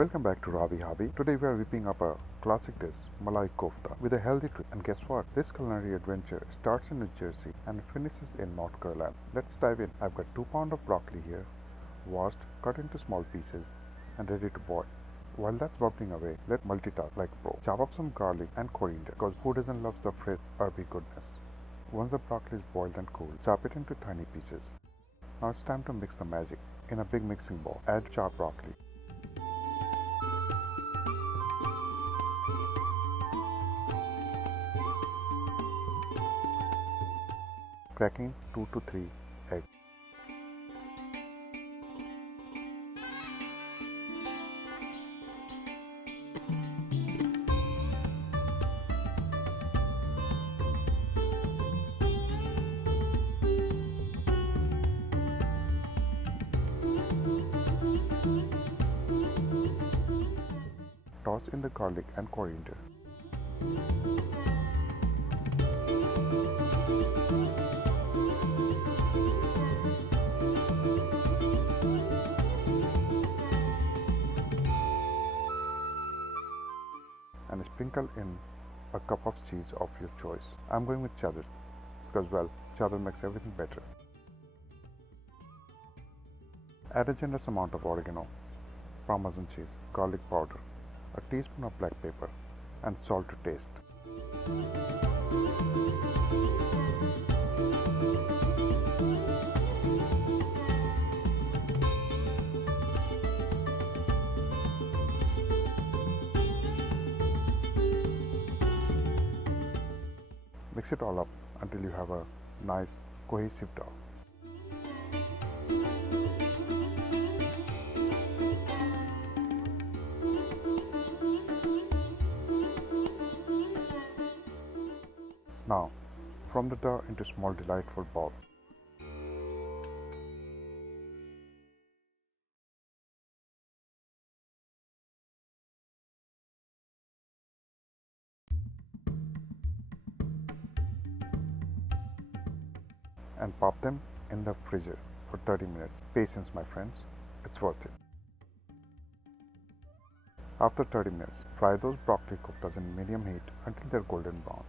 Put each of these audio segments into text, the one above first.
Welcome back to Ravi Hobby. Today we are whipping up a classic dish, Malai Kofta, with a healthy treat. And guess what? This culinary adventure starts in New Jersey and finishes in North Carolina. Let's dive in. I've got 2 pounds of broccoli here, washed, cut into small pieces, and ready to boil. While that's bubbling away, let's multitask like pro. Chop up some garlic and coriander, because who doesn't love the fresh herby goodness? Once the broccoli is boiled and cooled, chop it into tiny pieces. Now it's time to mix the magic. In a big mixing bowl, add chopped broccoli, cracking 2 to 3 eggs. Toss in the garlic and coriander. And sprinkle in a cup of cheese of your choice. I'm going with cheddar because, well, cheddar makes everything better. Add a generous amount of oregano, Parmesan cheese, garlic powder, a teaspoon of black pepper, and salt to taste. Mix it all up until you have a nice cohesive dough. Now, form the dough into small delightful balls. And pop them in the freezer for 30 minutes. Patience, my friends, it's worth it. After 30 minutes, fry those broccoli koftas in medium heat until they're golden brown.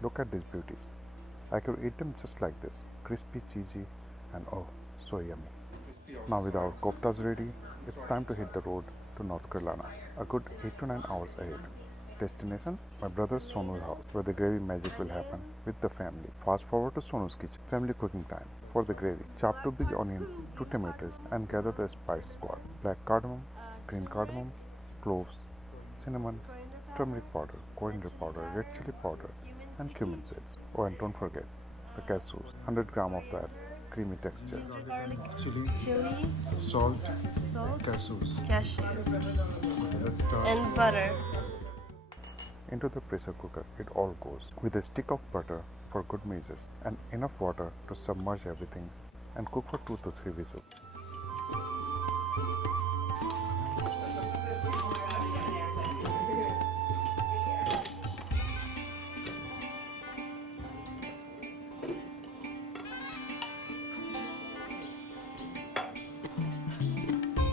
Look at these beauties. I could eat them just like this, crispy, cheesy, and oh, so yummy. Now with our koftas ready, it's time to hit the road to North Carolina, a good 8 to 9 hours ahead. Destination, my brother's Sonu's house, where the gravy magic will happen with the family. Fast forward to Sonu's kitchen, family cooking time. For the gravy, chop 2 big onions, 2 tomatoes, and gather the spice squad. Black cardamom, green cardamom, cloves, cinnamon, turmeric powder, coriander powder, red chili powder, and cumin seeds. Oh, and don't forget the cashews, 100 grams of that creamy texture. Chili, Salt, salt, cashews. cashews, Okay, let's start. and butter. Into the pressure cooker it all goes, with a stick of butter for good measures and enough water to submerge everything and cook for 2 to 3 whistles.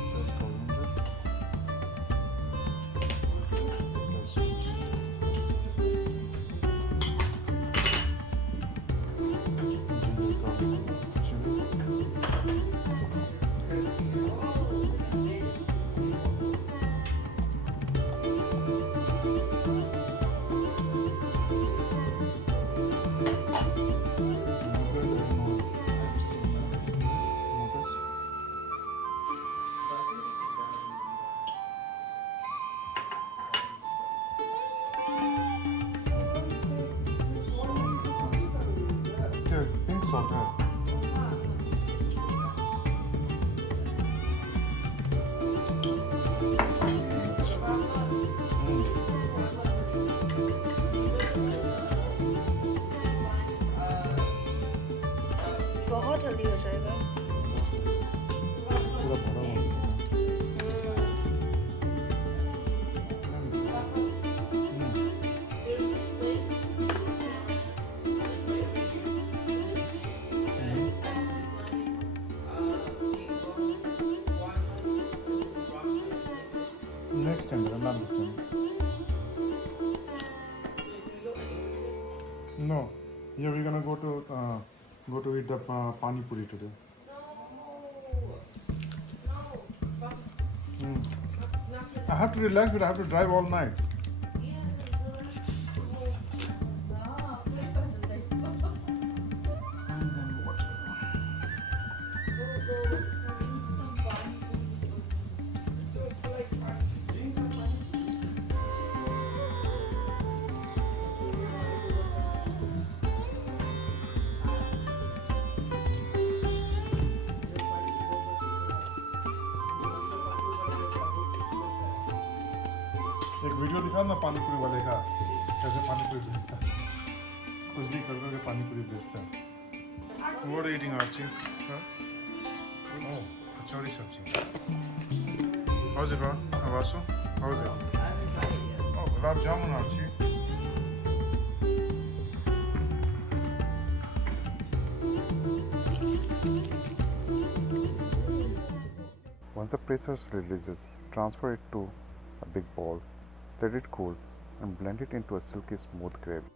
There's coriander. There's ginger, garlic, chili. Pink salt है. बहुत जल्दी हो जाएगा। पूरा भरा हुआ है. Next time, not this time. No, yeah, we're gonna go to eat the pani puri today. I have to relax, but I have to drive all night. एक वीडियो दिखा ना पानी पूरी वाले का, कैसे पानी पूरी बेचता है, कुछ भी कर करके पानी पूरी बेचता है. What are you eating, Archie? Huh? Oh, kachori sabji. How's it, Ron? Avasu? How's it? Oh, gulab jamun, Archie. Once the pressure releases, transfer it to a big bowl, let it cool and blend it into a silky smooth gravy.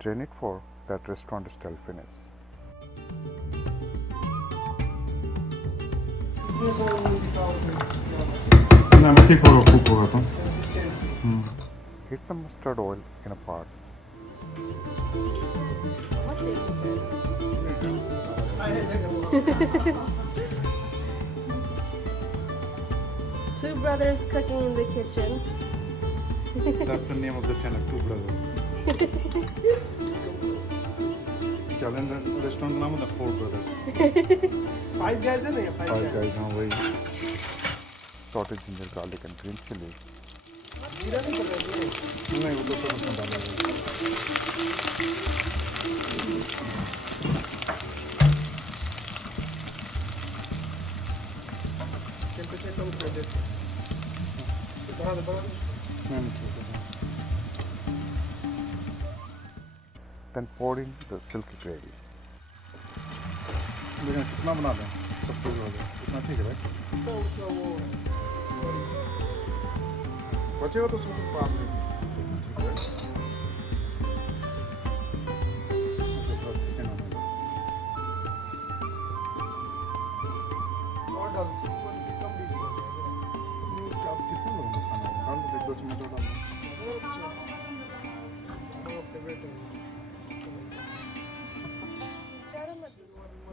Strain it for that restaurant style finish. Heat some mustard oil in a pot. Two brothers cooking in the kitchen. That's the name of the channel, Two Brothers. Coriander restaurant का नाम है Four Brothers. Five guys है ना या five Five guys, हाँ वही. Salted ginger, garlic and greens के लिए. जीरा नहीं कर रहे हैं। नहीं, वो तो सब उसमें डाला है. टेम्परेचर कम कर देते हैं। नहीं, ठीक है. Then pour in the silky gravy. लेकिन कितना बना दें? सब कुछ हो जाए. इतना ठीक है, right? तो उसका वो बचेगा तो उसको बाद में ठीक है। और डाल कम भी हो जाएगा। आप कितना लोगों को खाना है? डाल दो, 1-2 चम्मच डाल दो. मेरा फेवरेट है।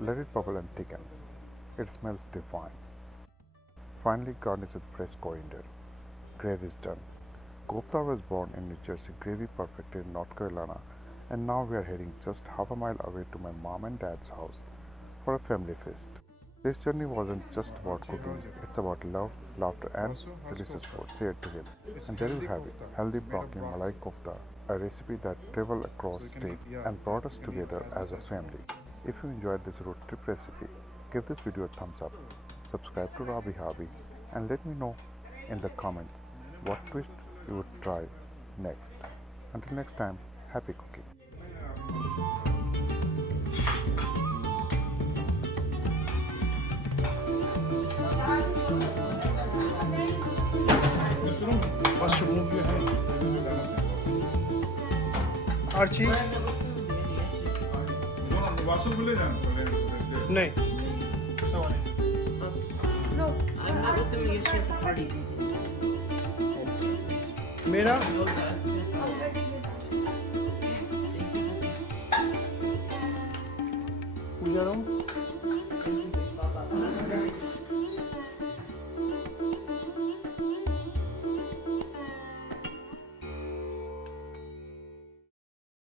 Let it bubble and thicken. It smells divine. Finally garnish with fresh coriander. Gravy is done. Kofta was born in New Jersey, gravy perfected in North Carolina, And now we are heading just half a mile away to my mom and dad's house for a family feast. This journey wasn't just about cooking, it's about love, laughter, and delicious food shared together. And there you have it, healthy broccoli Malai Kofta, a recipe that traveled across state and brought us together as a family. If you enjoyed this road trip recipe, give this video a thumbs up, subscribe to Robby Hobby, and let me know in the comments what twist you would try next. Until next time, happy cooking. First move your hand. Archie? नहीं मेरा पूजा room